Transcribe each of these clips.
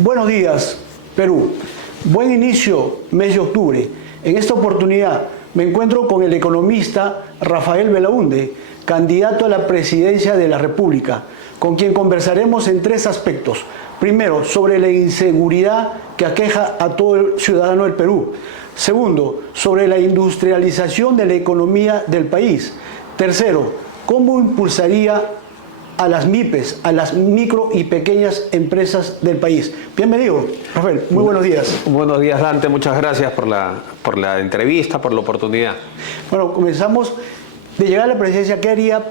Buenos días, Perú. Buen inicio, mes de octubre. En esta oportunidad me encuentro con el economista Rafael Belaúnde, candidato a la presidencia de la República, con quien conversaremos en tres aspectos. Primero, sobre la inseguridad que aqueja a todo el ciudadano del Perú. Segundo, sobre la industrialización de la economía del país. Tercero, cómo impulsaría a las MIPES, a las micro y pequeñas empresas del país. Bienvenido, Rafael. Muy buenos días. Buenos días, Dante. Muchas gracias por la entrevista, por la oportunidad. Bueno, comenzamos. De llegar a la presidencia, ¿qué haría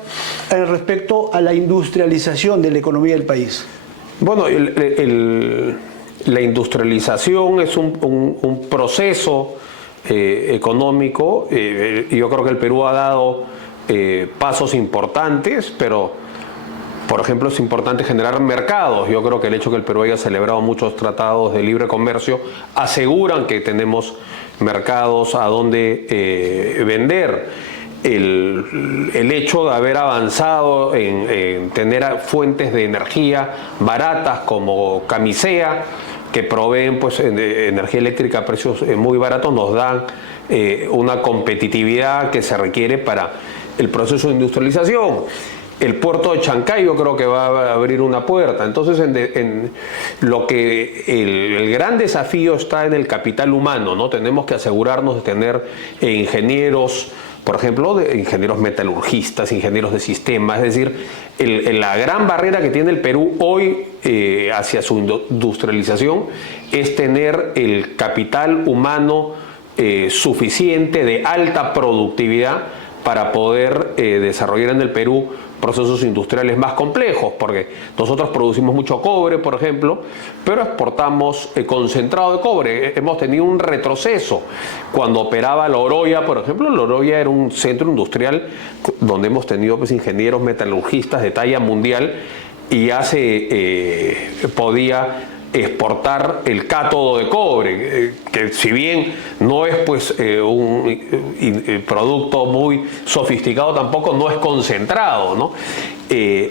respecto a la industrialización de la economía del país? Bueno, la industrialización es un proceso económico. Yo creo que el Perú ha dado pasos importantes, pero por ejemplo, es importante generar mercados. Yo creo que el hecho de que el Perú haya celebrado muchos tratados de libre comercio aseguran que tenemos mercados a donde vender. El hecho de haber avanzado en tener fuentes de energía baratas como Camisea, que proveen pues, energía eléctrica a precios muy baratos, nos dan una competitividad que se requiere para el proceso de industrialización. El puerto de Chancay yo creo que va a abrir una puerta. Entonces, lo que el gran desafío está en el capital humano, ¿no? Tenemos que asegurarnos de tener ingenieros, por ejemplo, ingenieros metalurgistas, ingenieros de sistemas. Es decir, la gran barrera que tiene el Perú hoy hacia su industrialización es tener el capital humano suficiente, de alta productividad, para poder desarrollar en el Perú procesos industriales más complejos, porque nosotros producimos mucho cobre, por ejemplo, pero exportamos concentrado de cobre. Hemos tenido un retroceso. Cuando operaba la Oroya, por ejemplo, la Oroya era un centro industrial donde hemos tenido pues, ingenieros metalurgistas de talla mundial, y ya se podía exportar el cátodo de cobre, que si bien no es pues un producto muy sofisticado, tampoco no es concentrado, ¿no?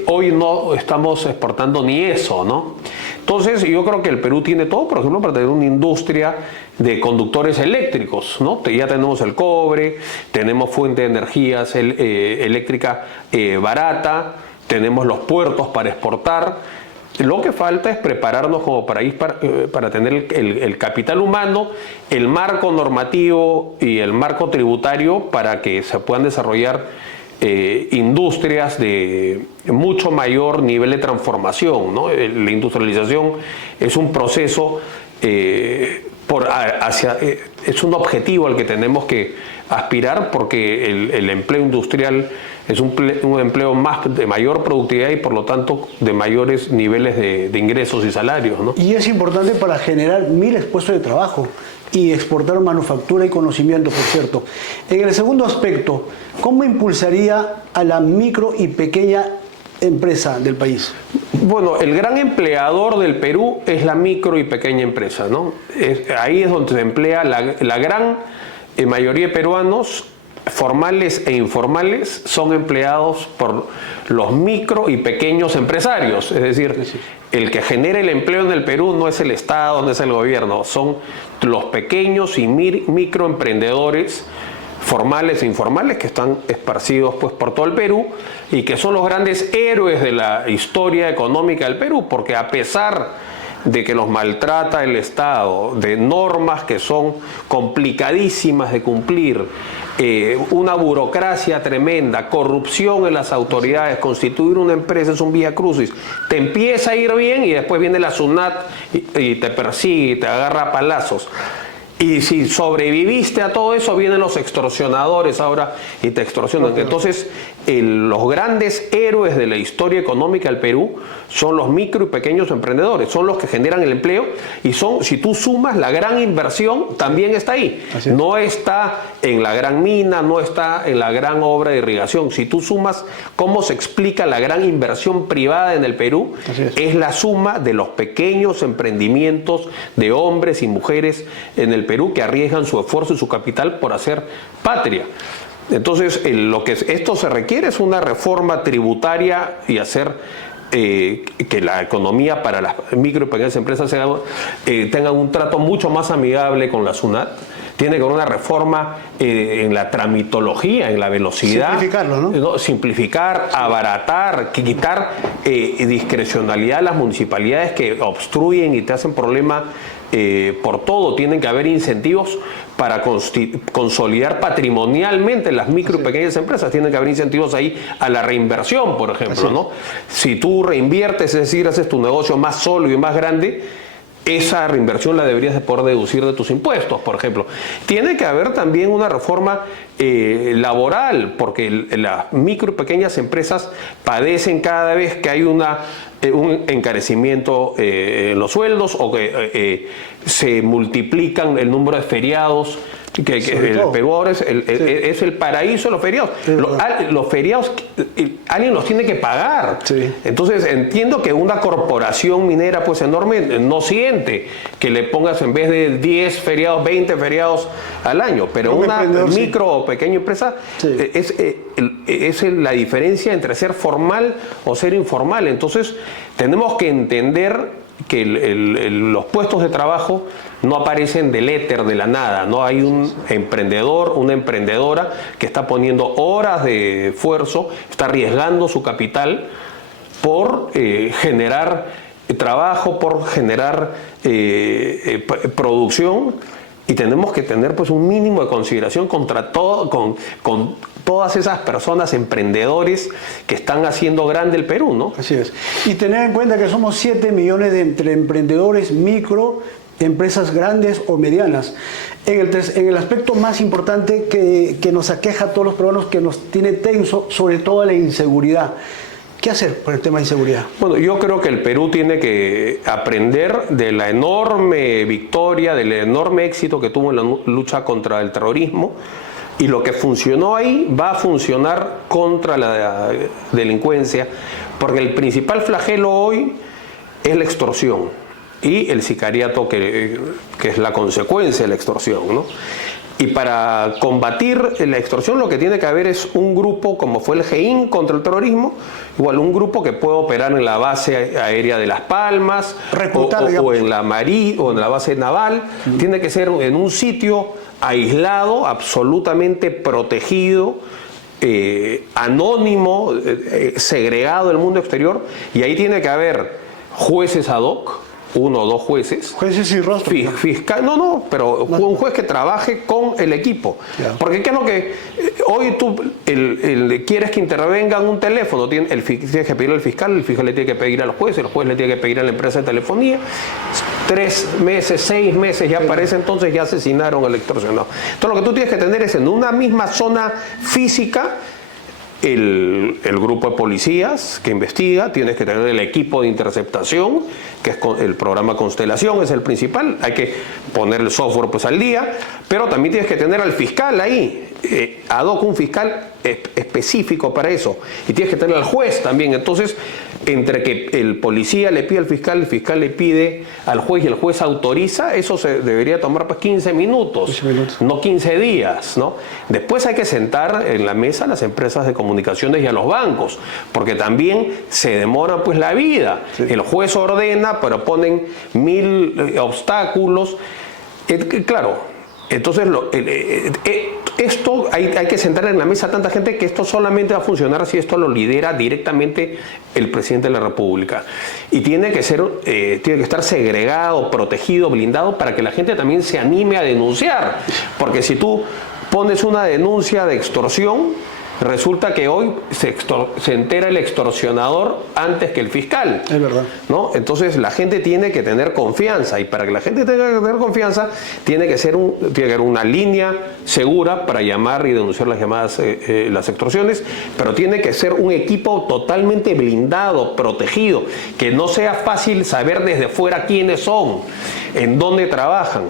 Hoy no estamos exportando ni eso, ¿no? Entonces yo creo que el Perú tiene todo, por ejemplo, para tener una industria de conductores eléctricos, ¿no? Ya tenemos el cobre, tenemos fuente de energías eléctrica barata, tenemos los puertos para exportar. Lo que falta es prepararnos como país para tener el capital humano, el marco normativo y el marco tributario para que se puedan desarrollar industrias de mucho mayor nivel de transformación, ¿no? La industrialización es un proceso, es un objetivo al que tenemos que aspirar, porque el empleo industrial es un empleo de mayor productividad y por lo tanto de mayores niveles de ingresos y salarios, ¿no? Y es importante para generar miles de puestos de trabajo y exportar manufactura y conocimiento, por cierto. En el segundo aspecto, ¿cómo impulsaría a la micro y pequeña empresa del país? Bueno, el gran empleador del Perú es la micro y pequeña empresa, ¿no? Ahí es donde se emplea la gran mayoría de peruanos, formales e informales, son empleados por los micro y pequeños empresarios. Es decir, el que genera el empleo en el Perú no es el Estado, no es el gobierno, son los pequeños y microemprendedores formales e informales que están esparcidos pues, por todo el Perú, y que son los grandes héroes de la historia económica del Perú, porque a pesar de que los maltrata el Estado, de normas que son complicadísimas de cumplir, una burocracia tremenda, corrupción en las autoridades, constituir una empresa es un vía crucis. Te empieza a ir bien y después viene la SUNAT y te persigue y te agarra a palazos. Y si sobreviviste a todo eso, vienen los extorsionadores ahora y te extorsionan. Entonces, los grandes héroes de la historia económica del Perú son los micro y pequeños emprendedores, son los que generan el empleo, y son, si tú sumas, la gran inversión también está ahí. No está en la gran mina, no está en la gran obra de irrigación. Si tú sumas cómo se explica la gran inversión privada en el Perú, es la suma de los pequeños emprendimientos de hombres y mujeres en el Perú que arriesgan su esfuerzo y su capital por hacer patria. Entonces, lo que esto se requiere es una reforma tributaria y hacer que la economía para las micro y pequeñas empresas tengan un trato mucho más amigable con la SUNAT. Tiene que haber una reforma en la tramitología, en la velocidad. Simplificarlo, ¿no? Simplificar, abaratar, quitar discrecionalidad a las municipalidades que obstruyen y te hacen problema por todo. Tienen que haber incentivos para consolidar patrimonialmente las micro y pequeñas empresas. Tienen que haber incentivos ahí a la reinversión, por ejemplo, ¿no? Si tú reinviertes, es decir, haces tu negocio más sólido y más grande, esa reinversión la deberías de poder deducir de tus impuestos, por ejemplo. Tiene que haber también una reforma laboral, porque las micro y pequeñas empresas padecen cada vez que hay un encarecimiento en los sueldos o que se multiplican el número de feriados. Que el Perú ahora es el paraíso de los feriados. Los feriados alguien los tiene que pagar. Sí. Entonces entiendo que una corporación minera pues enorme no siente que le pongas en vez de 10 feriados, 20 feriados al año. Pero una micro o pequeña empresa es la diferencia entre ser formal o ser informal. Entonces tenemos que entender que los puestos de trabajo no aparecen del éter, de la nada, ¿no? Hay un emprendedor, una emprendedora que está poniendo horas de esfuerzo, está arriesgando su capital por generar trabajo, por generar producción, y tenemos que tener pues un mínimo de consideración contra todo, con todas esas personas emprendedores que están haciendo grande el Perú, ¿no? Así es. Y tener en cuenta que somos 7 millones de entre emprendedores micro, empresas grandes o medianas. En el aspecto más importante que nos aqueja a todos los peruanos, que nos tiene tenso, sobre todo la inseguridad. ¿Qué hacer por el tema de inseguridad? Bueno, yo creo que el Perú tiene que aprender de la enorme victoria, del enorme éxito que tuvo en la lucha contra el terrorismo, y lo que funcionó ahí va a funcionar contra la delincuencia, porque el principal flagelo hoy es la extorsión y el sicariato que es la consecuencia de la extorsión, ¿no? Y para combatir la extorsión lo que tiene que haber es un grupo como fue el GEIN contra el terrorismo, igual un grupo que puede operar en la base aérea de Las Palmas o en la o en la base naval. Tiene que ser en un sitio aislado, absolutamente protegido, anónimo, segregado del mundo exterior, y ahí tiene que haber jueces ad hoc, 1 o 2 jueces. Jueces sin rostro. Fiscal, pero un juez que trabaje con el equipo. Yeah. Porque ¿qué es lo que hoy tú quieres que intervenga en un teléfono? Tienes que pedirle al fiscal, el fiscal le tiene que pedir a los jueces, el juez le tiene que pedir a la empresa de telefonía. 3 meses, 6 meses, ya parece entonces ya asesinaron al extorsionado. Entonces lo que tú tienes que tener es en una misma zona física el grupo de policías que investiga, tienes que tener el equipo de interceptación, que es el programa Constelación, es el principal, hay que poner el software pues al día, pero también tienes que tener al fiscal ahí, ad hoc un fiscal específico para eso, y tienes que tener al juez también. Entonces, entre que el policía le pide al fiscal, el fiscal le pide al juez y el juez autoriza, eso se debería tomar pues 15 minutos, no 15 días, ¿no? Después hay que sentar en la mesa a las empresas de comunicaciones y a los bancos, porque también se demora pues la vida. Sí. El juez ordena, pero ponen 1000 obstáculos. Claro. Entonces, esto hay que sentar en la mesa a tanta gente que esto solamente va a funcionar si esto lo lidera directamente el presidente de la República. Y tiene que estar segregado, protegido, blindado, para que la gente también se anime a denunciar. Porque si tú pones una denuncia de extorsión, resulta que hoy se entera el extorsionador antes que el fiscal. Es verdad. ¿No? Entonces la gente tiene que tener confianza, y para que la gente tenga que tener confianza tiene que haber una línea segura para llamar y denunciar las llamadas, las extorsiones, pero tiene que ser un equipo totalmente blindado, protegido, que no sea fácil saber desde fuera quiénes son, en dónde trabajan.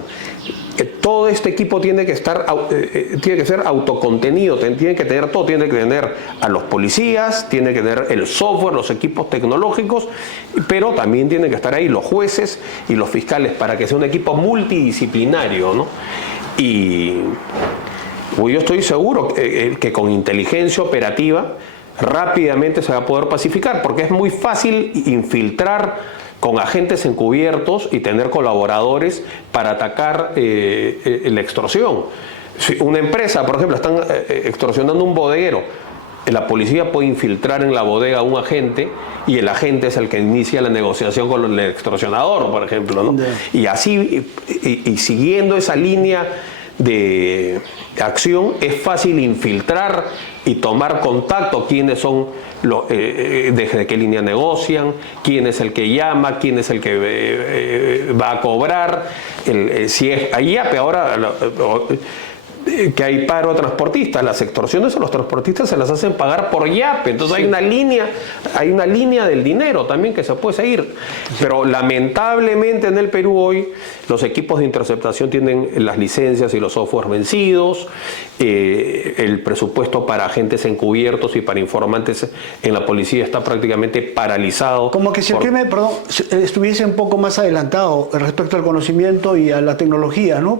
Todo este equipo tiene que ser autocontenido, tiene que tener todo, tiene que tener a los policías, tiene que tener el software, los equipos tecnológicos, pero también tienen que estar ahí los jueces y los fiscales para que sea un equipo multidisciplinario, ¿no? Y yo estoy seguro que con inteligencia operativa rápidamente se va a poder pacificar, porque es muy fácil infiltrar con agentes encubiertos y tener colaboradores para atacar la extorsión. Si una empresa, por ejemplo, están extorsionando un bodeguero, la policía puede infiltrar en la bodega a un agente y el agente es el que inicia la negociación con el extorsionador, por ejemplo, ¿no? Y así, y siguiendo esa línea de acción, es fácil infiltrar y tomar contacto quiénes son desde qué línea negocian, quién es el que llama, quién es el que va a cobrar, si es ahí ahora que hay paro de transportistas, las extorsiones a los transportistas se las hacen pagar por yape, entonces hay una línea del dinero también que se puede seguir, pero lamentablemente en el Perú hoy los equipos de interceptación tienen las licencias y los softwares vencidos, el presupuesto para agentes encubiertos y para informantes en la policía está prácticamente paralizado. Como que si el crimen, estuviese un poco más adelantado respecto al conocimiento y a la tecnología, ¿no?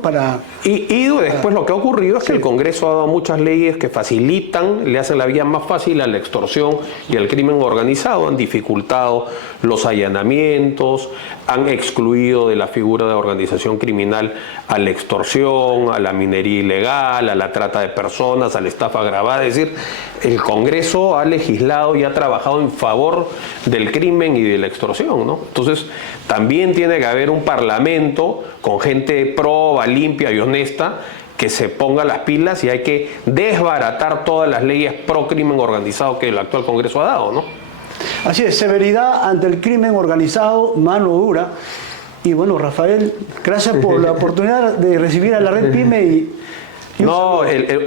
Y después lo que ha ocurrido es que el Congreso ha dado muchas leyes que facilitan, le hacen la vía más fácil a la extorsión y al crimen organizado, han dificultado los allanamientos, han excluido de la figura de organización criminal a la extorsión, a la minería ilegal, a la trata de personas, a la estafa agravada. Es decir, el Congreso ha legislado y ha trabajado en favor del crimen y de la extorsión, ¿no? Entonces, también tiene que haber un parlamento con gente proba, limpia y honesta que se ponga las pilas y hay que desbaratar todas las leyes pro crimen organizado que el actual Congreso ha dado, ¿no? Así es, severidad ante el crimen organizado, mano dura. Y bueno, Rafael, gracias por la oportunidad de recibir a la Red Pyme. No, el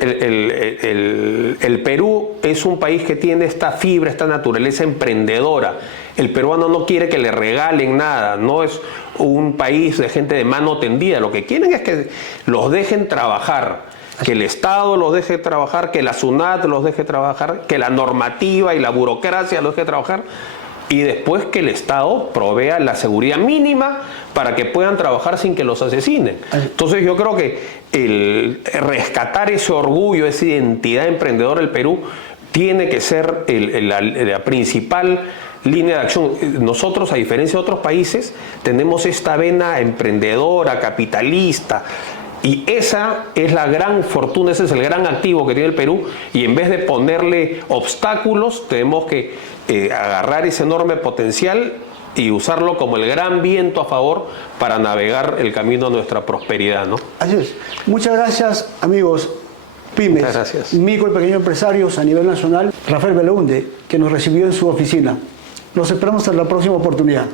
Perú es un país que tiene esta fibra, esta naturaleza emprendedora. El peruano no quiere que le regalen nada, no es un país de gente de mano tendida. Lo que quieren es que los dejen trabajar, que el Estado los deje trabajar, que la SUNAT los deje trabajar, que la normativa y la burocracia los deje trabajar, y después que el Estado provea la seguridad mínima para que puedan trabajar sin que los asesinen. Entonces yo creo que el rescatar ese orgullo, esa identidad emprendedora del Perú, tiene que ser la principal línea de acción. Nosotros, a diferencia de otros países, tenemos esta vena emprendedora, capitalista, y esa es la gran fortuna, ese es el gran activo que tiene el Perú, y en vez de ponerle obstáculos, tenemos que agarrar ese enorme potencial y usarlo como el gran viento a favor para navegar el camino a nuestra prosperidad, ¿no? Así es. Muchas gracias, amigos pymes, muchas gracias. Micro y pequeños empresarios a nivel nacional, Rafael Belaunde, que nos recibió en su oficina. Los esperamos en la próxima oportunidad.